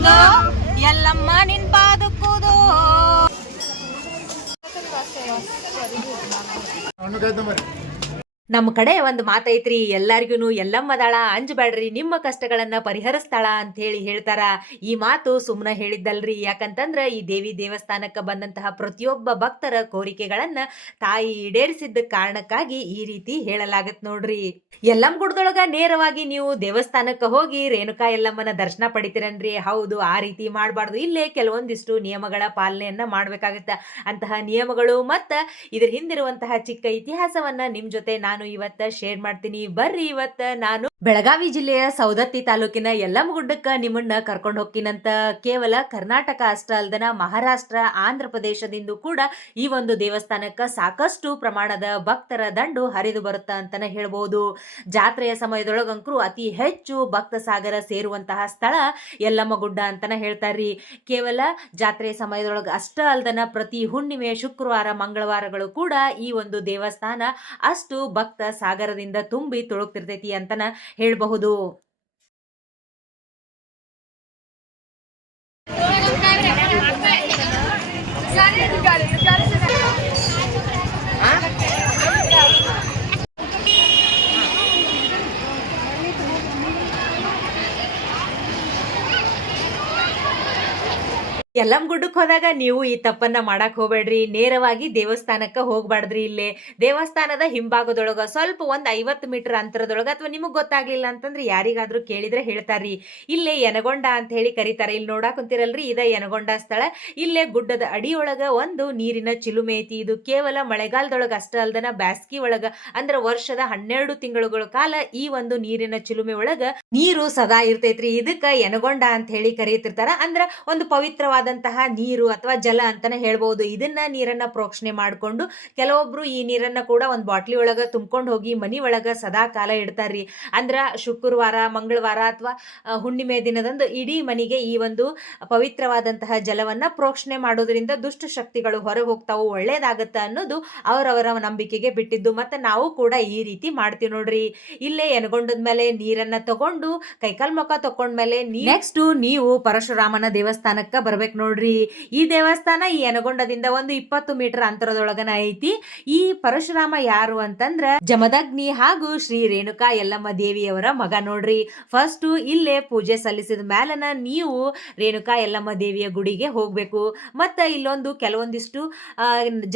ಕೂದೋ ಎಲ್ಲಮ್ಮ ನಿನ್ ಪಾದಕ್ಕೂದೋ. ನಮ್ಮ ಕಡೆ ಒಂದು ಮಾತೈತ್ರಿ, ಎಲ್ಲಾರ್ಗು ಎಲ್ಲಮ್ಮದಾಳ ಅಂಜಬೇಡ್ರಿ, ನಿಮ್ಮ ಕಷ್ಟಗಳನ್ನ ಪರಿಹರಿಸ್ತಾಳ ಅಂತ ಹೇಳ್ತಾರ. ಈ ಮಾತು ಸುಮ್ಮನೆ ಹೇಳಿದ್ದಲ್ರಿ. ಯಾಕಂತಂದ್ರ ಈ ದೇವಿ ದೇವಸ್ಥಾನಕ್ಕೆ ಬಂದಂತಹ ಪ್ರತಿಯೊಬ್ಬ ಭಕ್ತರ ಕೋರಿಕೆಗಳನ್ನ ತಾಯಿ ಈಡೇರಿಸಿದ್ದ ಕಾರಣಕ್ಕಾಗಿ ಈ ರೀತಿ ಹೇಳಲಾಗತ್ ನೋಡ್ರಿ. ಎಲ್ಲಮ್ಮ ಗುಡ್ದೊಳಗ ನೇರವಾಗಿ ನೀವು ದೇವಸ್ಥಾನಕ್ಕೆ ಹೋಗಿ ರೇಣುಕಾ ಎಲ್ಲಮ್ಮನ ದರ್ಶನ ಪಡಿತೀರನ್ರಿ. ಹೌದು, ಆ ರೀತಿ ಮಾಡಬಾರ್ದು. ಇಲ್ಲೇ ಕೆಲವೊಂದಿಷ್ಟು ನಿಯಮಗಳ ಪಾಲನೆಯನ್ನ ಮಾಡ್ಬೇಕಾಗತ್ತ. ಅಂತಹ ನಿಯಮಗಳು ಮತ್ತ ಇದ್ರ ಹಿಂದಿರುವಂತಹ ಚಿಕ್ಕ ಇತಿಹಾಸವನ್ನ ನಿಮ್ ಜೊತೆ ನಾನು ಇವತ್ತ ಶೇರ್ ಮಾಡ್ತೀನಿ. ಬರ್ರಿ, ಇವತ್ತ ನಾನು ಬೆಳಗಾವಿ ಜಿಲ್ಲೆಯ ಸೌದತ್ತಿ ತಾಲೂಕಿನ ಯಲ್ಲಮ್ಮಗುಡ್ಡಕ್ಕ ನಿಮ್ಮನ್ನ ಕರ್ಕೊಂಡು ಹೋಗ್ತೀನಂತ. ಕೇವಲ ಕರ್ನಾಟಕ ಅಷ್ಟ ಅಲ್ದನ ಮಹಾರಾಷ್ಟ್ರ, ಆಂಧ್ರ ಪ್ರದೇಶದಿಂದ ಕೂಡ ಈ ಒಂದು ದೇವಸ್ಥಾನಕ್ಕ ಸಾಕಷ್ಟು ಪ್ರಮಾಣದ ಭಕ್ತರ ದಂಡು ಹರಿದು ಬರುತ್ತ ಅಂತಾನೆ ಹೇಳ್ಬಹುದು. ಜಾತ್ರೆಯ ಸಮಯದೊಳಗಂಕರು ಅತಿ ಹೆಚ್ಚು ಭಕ್ತ ಸಾಗರ ಸೇರುವಂತಹ ಸ್ಥಳ ಯಲ್ಲಮ್ಮಗುಡ್ಡ ಅಂತಾನೆ ಹೇಳ್ತಾರ್ರಿ. ಕೇವಲ ಜಾತ್ರೆಯ ಸಮಯದೊಳಗ ಅಷ್ಟ ಅಲ್ದನ ಪ್ರತಿ ಹುಣ್ಣಿಮೆ, ಶುಕ್ರವಾರ, ಮಂಗಳವಾರಗಳು ಕೂಡ ಈ ಒಂದು ದೇವಸ್ಥಾನ ಅಷ್ಟು ಭಕ್ತ ಸಾಗರದಿಂದ ತುಂಬಿ ತುಳುಕ್ತಿರ್ತೈತಿ ಅಂತನ ಹೇಳಬಹುದು. ಯಲ್ಲಮ್ಮಗುಡ್ಡಕ್ಕೆ ಹೋದಾಗ ನೀವು ಈ ತಪ್ಪನ್ನ ಮಾಡಕ್ ಹೋಗ್ಬೇಡ್ರಿ. ನೇರವಾಗಿ ದೇವಸ್ಥಾನಕ್ಕೆ ಹೋಗ್ಬಾರ್ದ್ರಿ. ಇಲ್ಲೇ ದೇವಸ್ಥಾನದ ಹಿಂಭಾಗದೊಳಗ ಸ್ವಲ್ಪ ಒಂದ್ 50 ಮೀಟರ್ ಅಂತರದೊಳಗ, ಅಥವಾ ನಿಮಗ್ ಗೊತ್ತಾಗ್ಲಿಲ್ಲ ಅಂತಂದ್ರೆ ಯಾರಿಗಾದ್ರೂ ಕೇಳಿದ್ರೆ ಹೇಳ್ತಾರ್ರಿ, ಇಲ್ಲೇ ಯನಗೊಂಡ ಅಂತ ಹೇಳಿ ಕರೀತಾರೆ. ಇಲ್ಲಿ ನೋಡಾಕ್ ಕುಂತಿರಲ್ರಿ, ಇದ ಯನಗೊಂಡ ಸ್ಥಳ. ಇಲ್ಲೇ ಗುಡ್ಡದ ಅಡಿಯೊಳಗ ಒಂದು ನೀರಿನ ಚಿಲುಮೆ ಐತಿ. ಇದು ಕೇವಲ ಮಳೆಗಾಲದೊಳಗ ಅಷ್ಟ ಅಲ್ದನ ಬ್ಯಾಸ್ಗಿ ಒಳಗ, ಅಂದ್ರ ವರ್ಷದ 12 ತಿಂಗಳುಗಳ ಕಾಲ ಈ ಒಂದು ನೀರಿನ ಚಿಲುಮೆ ಒಳಗ ನೀರು ಸದಾ ಇರ್ತೈತ್ರಿ. ಇದಕ್ಕ ಯನಗೊಂಡ ಅಂತ ಹೇಳಿ ಕರೀತಿರ್ತಾರ. ಅಂದ್ರ ಒಂದು ಪವಿತ್ರವಾದ ನೀರು ಅಥವಾ ಜಲ ಅಂತಾನೆ ಹೇಳ್ಬಹುದು. ಇದನ್ನ ನೀರನ್ನ ಪ್ರೋಕ್ಷಣೆ ಮಾಡ್ಕೊಂಡು ಕೆಲವೊಬ್ರು ಈ ನೀರನ್ನ ಕೂಡ ಒಂದ್ ಬಾಟ್ಲಿ ಒಳಗ ತುಂಬ್ಕೊಂಡು ಹೋಗಿ ಮನಿ ಒಳಗ ಸದಾ ಕಾಲ ಇಡ್ತಾರ್ರಿ. ಅಂದ್ರ ಶುಕ್ರವಾರ, ಮಂಗಳವಾರ ಅಥವಾ ಹುಣ್ಣಿಮೆ ದಿನದಂದು ಇಡೀ ಮನಿಗೆ ಈ ಒಂದು ಪವಿತ್ರವಾದಂತಹ ಜಲವನ್ನ ಪ್ರೋಕ್ಷಣೆ ಮಾಡೋದ್ರಿಂದ ದುಷ್ಟ ಶಕ್ತಿಗಳು ಹೊರಗೆ ಹೋಗ್ತಾವು, ಒಳ್ಳೇದಾಗತ್ತ ಅನ್ನೋದು ಅವರವರ ನಂಬಿಕೆಗೆ ಬಿಟ್ಟಿದ್ದು. ಮತ್ತೆ ನಾವು ಕೂಡ ಈ ರೀತಿ ಮಾಡ್ತೀವಿ ನೋಡ್ರಿ. ಇಲ್ಲೇ ಎನಗೊಂಡದ್ಮೇಲೆ ನೀರನ್ನ ತಗೊಂಡು ಕೈಕಾಲ್ ಮುಖ ತಕೊಂಡ್ಮೇಲೆ ನೆಕ್ಸ್ಟ್ ನೀವು ಪರಶುರಾಮನ ದೇವಸ್ಥಾನಕ್ಕ ಬರ್ಬೇಕು ನೋಡ್ರಿ. ಈ ದೇವಸ್ಥಾನ ಈ ಯನಗೊಂಡದಿಂದ ಒಂದು 20 ಮೀಟರ್ ಅಂತರದೊಳಗನ ಐತಿ. ಈ ಪರಶುರಾಮ ಯಾರು ಅಂತಂದ್ರ ಜಮದಗ್ನಿ ಹಾಗೂ ಶ್ರೀ ರೇಣುಕಾ ಯಲ್ಲಮ್ಮ ದೇವಿಯವರ ಮಗ ನೋಡ್ರಿ. ಫಸ್ಟ್ ಇಲ್ಲೇ ಪೂಜೆ ಸಲ್ಲಿಸಿದ ಮ್ಯಾಲನ ನೀವು ರೇಣುಕಾ ಯಲ್ಲಮ್ಮ ದೇವಿಯ ಗುಡಿಗೆ ಹೋಗ್ಬೇಕು. ಮತ್ತ ಇಲ್ಲೊಂದು ಕೆಲವೊಂದಿಷ್ಟು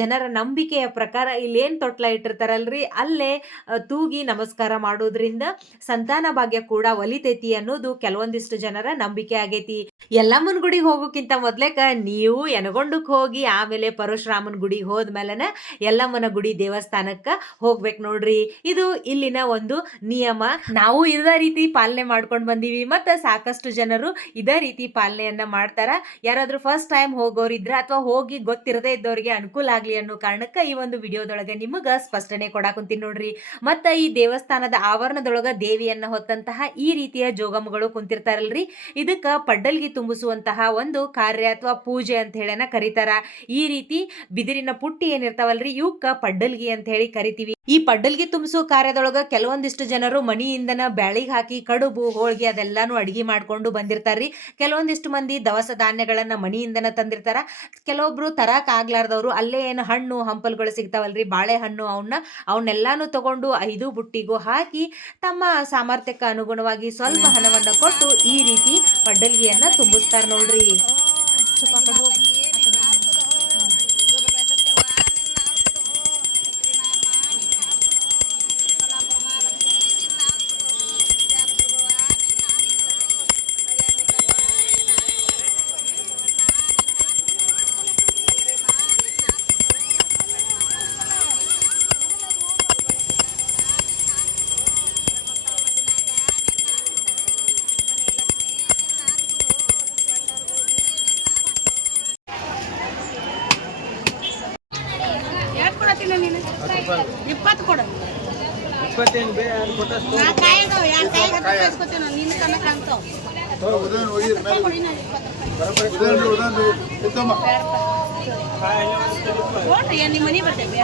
ಜನರ ನಂಬಿಕೆಯ ಪ್ರಕಾರ ಇಲ್ಲೇನ್ ತೊಟ್ಲ ಇಟ್ಟಿರ್ತಾರಲ್ರಿ, ಅಲ್ಲೇ ತೂಗಿ ನಮಸ್ಕಾರ ಮಾಡೋದ್ರಿಂದ ಸಂತಾನ ಭಾಗ್ಯ ಕೂಡ ಒಲಿತೈತಿ ಅನ್ನೋದು ಕೆಲವೊಂದಿಷ್ಟು ಜನರ ನಂಬಿಕೆ ಆಗೈತಿ. ಯಲ್ಲಮ್ಮನ ಗುಡಿಗೆ ಹೋಗೋಕ್ಕಿಂತ ಮೊದ್ಲೇಕ ನೀವು ಯನಗೊಂಡಕ್ಕೆ ಹೋಗಿ ಆಮೇಲೆ ಪರಶುರಾಮನ ಗುಡಿಗೆ ಹೋದ್ಮೇಲೆನ ಯಲ್ಲಮ್ಮನ ಗುಡಿ ದೇವಸ್ಥಾನಕ್ಕ ಹೋಗ್ಬೇಕು ನೋಡ್ರಿ. ಇದು ಇಲ್ಲಿನ ಒಂದು ನಿಯಮ. ನಾವು ಇದೇ ರೀತಿ ಪಾಲನೆ ಮಾಡ್ಕೊಂಡು ಬಂದೀವಿ. ಮತ್ತೆ ಸಾಕಷ್ಟು ಜನರು ಇದೇ ರೀತಿ ಪಾಲನೆಯನ್ನ ಮಾಡ್ತಾರ. ಯಾರಾದ್ರೂ ಫಸ್ಟ್ ಟೈಮ್ ಹೋಗೋರಿದ್ರ ಅಥವಾ ಹೋಗಿ ಗೊತ್ತಿರದೇ ಇದ್ದವ್ರಿಗೆ ಅನುಕೂಲ ಆಗ್ಲಿ ಅನ್ನೋ ಕಾರಣಕ್ಕ ಈ ಒಂದು ವಿಡಿಯೋದೊಳಗೆ ನಿಮಗ ಸ್ಪಷ್ಟನೆ ಕೊಡಾಕುಂತೀನಿ ನೋಡ್ರಿ. ಮತ್ತ ಈ ದೇವಸ್ಥಾನದ ಆವರಣದೊಳಗ ದೇವಿಯನ್ನ ಹೊತ್ತಂತಹ ಈ ರೀತಿಯ ಜೋಗಮ್ಮಗಳು ಕುಂತಿರ್ತಾರಲ್ರಿ, ಇದಕ್ಕ ಪಡ್ಡಲ್ಗಿ ತುಂಬಿಸುವಂತಹ ಒಂದು ಕಾರ್ಯ ಅಥವಾ ಪೂಜೆ ಅಂತ ಹೇಳನ ಕರೀತಾರ. ಈ ರೀತಿ ಬಿದಿರಿನ ಪುಟ್ಟಿ ಏನಿರ್ತಾವಲ್ರಿ, ಇವಕ್ಕ ಪಡ್ಡಲ್ಗಿ ಅಂತ ಹೇಳಿ ಕರಿತೀವಿ. ಈ ಪಡ್ಡಲ್ಗಿ ತುಂಬಿಸೋ ಕಾರ್ಯದೊಳಗ ಕೆಲವೊಂದಿಷ್ಟು ಜನರು ಮನಿಯಿಂದನ ಬ್ಯಾಳಿಗ್ ಹಾಕಿ ಕಡುಬು, ಹೋಳ್ಗೆ ಅದೆಲ್ಲಾನು ಅಡಿಗೆ ಮಾಡ್ಕೊಂಡು ಬಂದಿರ್ತಾರ್ರಿ. ಕೆಲವೊಂದಿಷ್ಟು ಮಂದಿ ದವಸ ಧಾನ್ಯಗಳನ್ನ ಮನಿಯಿಂದನ ತಂದಿರ್ತಾರ. ಕೆಲವೊಬ್ರು ತರಾಕ್ ಆಗ್ಲಾರ್ದವ್ರು ಅಲ್ಲೇ ಏನು ಹಣ್ಣು ಹಂಪಲ್ಗಳು ಸಿಗ್ತಾವಲ್ರಿ, ಬಾಳೆಹಣ್ಣು, ಅವನ್ನೆಲ್ಲಾನು ತಗೊಂಡು 5 ಬುಟ್ಟಿಗೂ ಹಾಕಿ ತಮ್ಮ ಸಾಮರ್ಥ್ಯಕ್ಕೆ ಅನುಗುಣವಾಗಿ ಸ್ವಲ್ಪ ಹಣವನ್ನ ಕೊಟ್ಟು ಈ ರೀತಿ ಪಡ್ಡಲ್ಗಿಯನ್ನ ತುಂಬಿಸ್ತಾರ ನೋಡ್ರಿ. ಮನಿ ಬರ್ತೇವೆ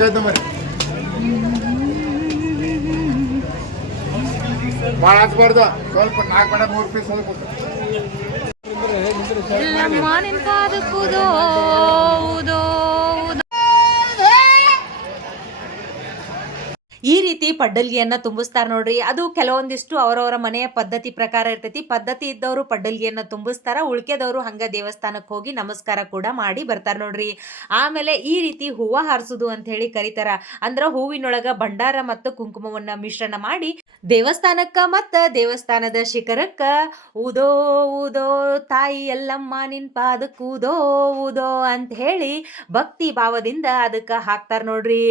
ಮುಂದಕ್ಕೆ ಮರಿ ಭಾಳ ಹಚ್ಬಾರ್ದು ಸ್ವಲ್ಪ 4 ಬೇಡ 3 ಪೀಸ್ ಹೋಗಿ ಮಾನಿನ ಪಾದಕ್ಕೂದೋ ಉದೋ ಉದೋ. ಈ ರೀತಿ ಪಡ್ಡಲ್ಗಿಯನ್ನ ತುಂಬಿಸ್ತಾರ ನೋಡ್ರಿ. ಅದು ಕೆಲವೊಂದಿಷ್ಟು ಅವರವರ ಮನೆಯ ಪದ್ಧತಿ ಪ್ರಕಾರ ಇರ್ತೈತಿ. ಪದ್ಧತಿ ಇದ್ದವರು ಪಡ್ಡಲ್ಗಿಯನ್ನ ತುಂಬಿಸ್ತಾರ, ಉಳ್ಕೆದವರು ಹಂಗ ದೇವಸ್ಥಾನಕ್ಕೆ ಹೋಗಿ ನಮಸ್ಕಾರ ಕೂಡ ಮಾಡಿ ಬರ್ತಾರ ನೋಡ್ರಿ. ಆಮೇಲೆ ಈ ರೀತಿ ಹೂವ ಹಾರಿಸುದು ಅಂತ ಹೇಳಿ ಕರೀತಾರ. ಅಂದ್ರ ಹೂವಿನೊಳಗ ಭಂಡಾರ ಮತ್ತು ಕುಂಕುಮವನ್ನ ಮಿಶ್ರಣ ಮಾಡಿ ದೇವಸ್ಥಾನಕ್ಕ ಮತ್ತ ದೇವಸ್ಥಾನದ ಶಿಖರಕ್ಕ ಉದೋ ಉದೋ ತಾಯಿ ಎಲ್ಲಮ್ಮ ನಿನ್ ಪಾದಕ್ಕೆ ಉದೋ ಉದೋ ಅಂತ ಹೇಳಿ ಭಕ್ತಿ ಭಾವದಿಂದ ಅದಕ್ಕ ಹಾಕ್ತಾರ ನೋಡ್ರಿ.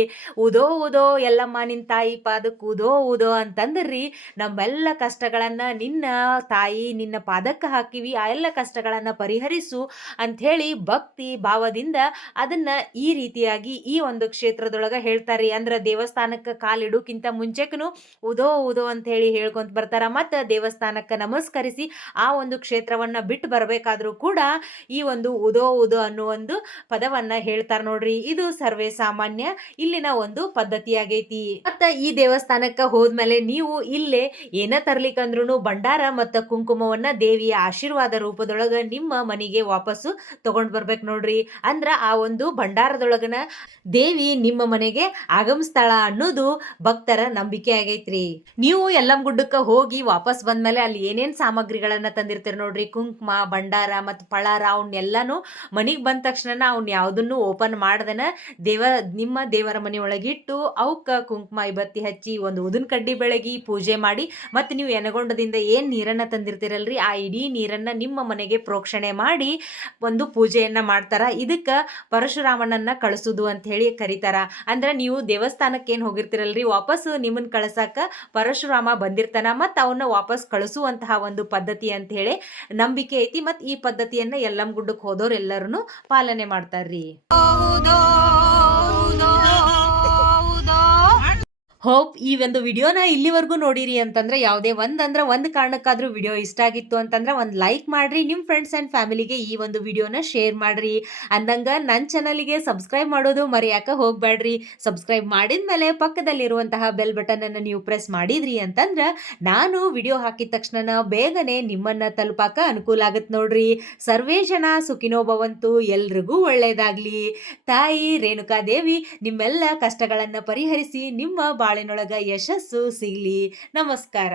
ಉದೋ ಉದೋ ಎಲ್ಲಮ್ಮ ನಿನ್ ತಾಯಿ ಪಾದಕ್ಕೆ ಉದೋ ಉದೋ ಅಂತಂದ್ರಿ ನಮ್ಮೆಲ್ಲ ಕಷ್ಟಗಳನ್ನ ನಿನ್ನ ತಾಯಿ ನಿನ್ನ ಪಾದಕ್ಕೆ ಹಾಕಿವಿ, ಆ ಎಲ್ಲ ಕಷ್ಟಗಳನ್ನ ಪರಿಹರಿಸು ಅಂತ ಹೇಳಿ ಭಕ್ತಿ ಭಾವದಿಂದ ಅದನ್ನ ಈ ರೀತಿಯಾಗಿ ಈ ಒಂದು ಕ್ಷೇತ್ರದೊಳಗ ಹೇಳ್ತಾರ್ರಿ. ಅಂದ್ರ ದೇವಸ್ಥಾನಕ್ಕೆ ಕಾಲಿಡುಕ್ಕಿಂತ ಮುಂಚೆಕನು ಉದೋ ಉದೋ ಅಂತ ಹೇಳಿ ಹೇಳ್ಕೊಂತ ಬರ್ತಾರ. ಮತ್ತ ದೇವಸ್ಥಾನಕ್ಕೆ ನಮಸ್ಕರಿಸಿ ಆ ಒಂದು ಕ್ಷೇತ್ರವನ್ನ ಬಿಟ್ಟು ಬರ್ಬೇಕಾದ್ರೂ ಕೂಡ ಈ ಒಂದು ಉದೋ ಉದೋ ಅನ್ನೋ ಒಂದು ಪದವನ್ನ ಹೇಳ್ತಾರ ನೋಡ್ರಿ. ಇದು ಸರ್ವೇ ಸಾಮಾನ್ಯ ಇಲ್ಲಿನ ಒಂದು ಪದ್ಧತಿ ಆಗೈತಿ. ಮತ್ತ ಈ ದೇವಸ್ಥಾನಕ್ಕ ಹೋದ್ಮೇಲೆ ನೀವು ಇಲ್ಲೇ ಏನ ತರ್ಲಿಕ್ಕಂದ್ರೂ ಭಂಡಾರ ಮತ್ತ ಕುಂಕುಮವನ್ನ ದೇವಿಯ ಆಶೀರ್ವಾದ ರೂಪದೊಳಗ ನಿಮ್ಮ ಮನೆಗೆ ವಾಪಸ್ಸು ತಗೊಂಡ್ ಬರ್ಬೇಕು ನೋಡ್ರಿ. ಅಂದ್ರ ಆ ಒಂದು ಭಂಡಾರದೊಳಗನ ದೇವಿ ನಿಮ್ಮ ಮನೆಗೆ ಆಗಮಿಸ್ತಾಳ ಅನ್ನೋದು ಭಕ್ತರ ನಂಬಿಕೆ ಆಗೈತ್ರಿ. ನೀವು ಯಲ್ಲಮ್ಮ ಗುಡ್ಡಕ್ಕ ಹೋಗಿ ವಾಪಸ್ ಬಂದ್ಮೇಲೆ ಅಲ್ಲಿ ಏನೇನ್ ಸಾಮಗ್ರಿಗಳನ್ನ ತಂದಿರ್ತೀರಿ ನೋಡ್ರಿ, ಕುಂಕುಮ ಭಂಡಾರ ಮತ್ತು ಪಳಾರ ಅವನ್ನೆಲ್ಲಾನು ಮನಿಗ್ ಬಂದ ತಕ್ಷಣ ಅವ್ನ ಯಾವ್ದನ್ನು ಓಪನ್ ಮಾಡ್ದನ ನಿಮ್ಮ ದೇವರ ಮನೆ ಒಳಗಿಟ್ಟು ಅವಕ್ಕ ಕುಂಕುಮ ಬತ್ತಿ ಹಚ್ಚಿ ಒಂದು ಉದಿನ ಕಡ್ಡಿ ಬೆಳಗಿ ಪೂಜೆ ಮಾಡಿ ಮತ್ತೆ ನೀವು ಎನಗೊಂಡದಿಂದ ಏನ್ ನೀರನ್ನ ತಂದಿರ್ತೀರಲ್ರಿ ಆ ಇಡೀ ನೀರನ್ನ ನಿಮ್ಮ ಮನೆಗೆ ಪ್ರೋಕ್ಷಣೆ ಮಾಡಿ ಒಂದು ಪೂಜೆಯನ್ನ ಮಾಡ್ತಾರ. ಇದಕ್ಕ ಪರಶುರಾಮನನ್ನ ಕಳಿಸುದು ಅಂತ ಹೇಳಿ ಕರೀತಾರ. ಅಂದ್ರ ನೀವು ದೇವಸ್ಥಾನಕ್ಕೆ ಏನ್ ಹೋಗಿರ್ತಿರಲ್ರಿ ವಾಪಸ್ ನಿಮ್ಮನ್ನ ಕಳ್ಸಾಕ ಪರಶುರಾಮ ಬಂದಿರ್ತಾನ ಮತ್ತ ಅವನ್ನ ವಾಪಸ್ ಕಳಿಸುವಂತಹ ಒಂದು ಪದ್ಧತಿ ಅಂತ ಹೇಳಿ ನಂಬಿಕೆ ಐತಿ. ಮತ್ ಈ ಪದ್ಧತಿಯನ್ನ ಯಲ್ಲಮ್ಮ ಗುಡ್ಡಕ್ಕೆ ಹೋದವ್ರು ಎಲ್ಲರೂ ಪಾಲನೆ ಮಾಡ್ತಾರ್ರಿ. ಹೋಪ್ ಈ ಒಂದು ವಿಡಿಯೋನ ಇಲ್ಲಿವರೆಗೂ ನೋಡಿರಿ ಅಂತಂದ್ರೆ ಯಾವುದೇ ಒಂದ್ ಕಾರಣಕ್ಕಾದ್ರೂ ವಿಡಿಯೋ ಇಷ್ಟ ಆಗಿತ್ತು ಅಂತಂದ್ರೆ ಒಂದು ಲೈಕ್ ಮಾಡ್ರಿ, ನಿಮ್ಮ ಫ್ರೆಂಡ್ಸ್ ಅಂಡ್ ಫ್ಯಾಮಿಲಿಗೆ ಈ ಒಂದು ವಿಡಿಯೋನ ಶೇರ್ ಮಾಡ್ರಿ. ಅಂದಂಗ ನನ್ನ ಚಾನಲ್ಗೆ ಸಬ್ಸ್ಕ್ರೈಬ್ ಮಾಡೋದು ಮರೆಯಾಕ ಹೋಗ್ಬೇಡ್ರಿ. ಸಬ್ಸ್ಕ್ರೈಬ್ ಮಾಡಿದ್ಮೇಲೆ ಪಕ್ಕದಲ್ಲಿರುವಂತಹ ಬೆಲ್ ಬಟನ್ ಅನ್ನು ನೀವು ಪ್ರೆಸ್ ಮಾಡಿದ್ರಿ ಅಂತಂದ್ರ ನಾನು ವಿಡಿಯೋ ಹಾಕಿದ ತಕ್ಷಣ ಬೇಗನೆ ನಿಮ್ಮನ್ನ ತಲುಪಾಕ ಅನುಕೂಲ ಆಗತ್ ನೋಡ್ರಿ. ಸರ್ವೇ ಜನ ಸುಖಿನೋ ಭವಂತು, ಎಲ್ರಿಗೂ ಒಳ್ಳೇದಾಗ್ಲಿ. ತಾಯಿ ರೇಣುಕಾದೇವಿ ನಿಮ್ಮೆಲ್ಲ ಕಷ್ಟಗಳನ್ನ ಪರಿಹರಿಸಿ ನಿಮ್ಮ ಬಾಳಿನೊಳಗ ಯಶಸ್ಸು ಸಿಗ್ಲಿ. ನಮಸ್ಕಾರ.